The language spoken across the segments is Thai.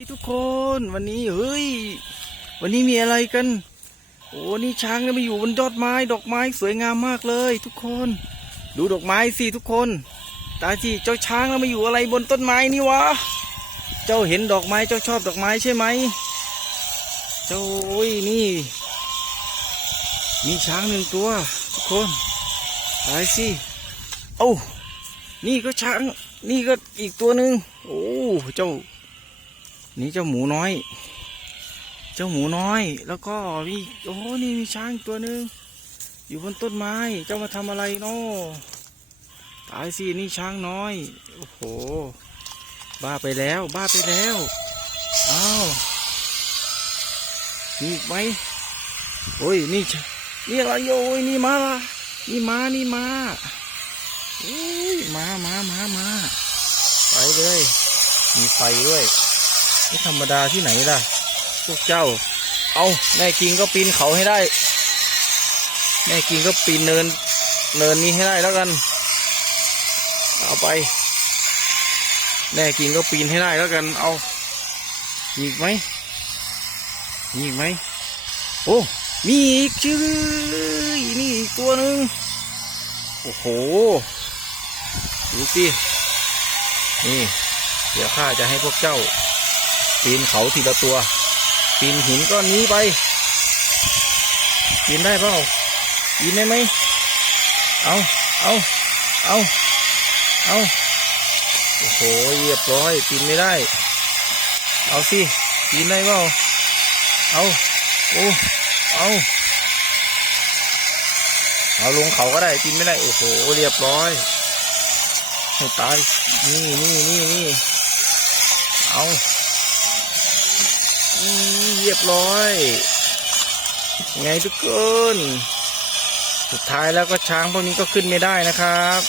ทุกคนวันนี้เฮ้ยวันนี้มีอะไรกัน โอ้นี่ช้างเนี่ยมาอยู่บนยอดไม้ ดอกไม้สวยงามมากเลย ทุกคน ดูดอกไม้สิทุกคนตาจีเจ้าช้างแล้วมาอยู่อะไรบนต้นไม้นี่วะเจ้าเห็นดอกไม้เจ้าชอบดอกไม้ใช่ไหมเจ้าโอ้ยนี่ มีช้างหนึ่งตัว ทุกคนตายสิเอ้านี่ก็ช้าง นี่ก็อีกตัวหนึ่งโอ้เจ้า นี่เจ้าหมูน้อย เจ้าหมูน้อย แล้วก็มีโอ้โหนี่มีช้างตัวหนึ่งอยู่บนต้นไม้ เจ้ามาทำอะไรเนาะตายสินี่ช้างน้อย โอ้โห บ้าไปแล้ว บ้าไปแล้วอ้าวมีอีกไหมโอ้ยนี่นี่อะไรโอ้ยนี่มาละนี่มานี่มาโอ้ยมามามามาไปเลย มีไฟด้วย ไม่ธรรมดาที่ไหนล่ะ พวกเจ้า เอาแม่กิงก็ปีนเขาให้ได้ แม่กิงก็ปีนเนิน เนินนี้ให้ได้แล้วกัน เอาไป แม่กิงก็ปีนให้ได้แล้วกัน เอามีอีกไหมมีอีกไหม โอ้ มีอีกชื่อนี่อีกตัวหนึ่งโอ้โห ดูสิ นี่ เดี๋ยวข้าจะให้พวกเจ้า ปีนเขาทีละตัว ปีนหินก้อนนี้ไป ปีนได้เปล่าปีนได้ไหมเอาเอาเอาเอาโอ้โหเรียบร้อยปีนไม่ได้ เอาสิปีนได้เปล่าเอาโอ้เอาเอาลงเขาก็ได้ปีนไม่ได้โอ้โหเรียบร้อยให้ตายนี่นี่นี่นี่เอา รียบร้อย ไงทุกคนสุดท้ายแล้วก็ช้างพวกนี้ก็ขึ้นไม่ได้นะครับ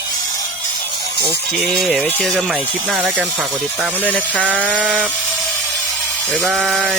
โอเค ไว้เจอกันใหม่คลิปหน้าแล้วกันฝากกดติดตามมาด้วยนะครับ บ๊ายบาย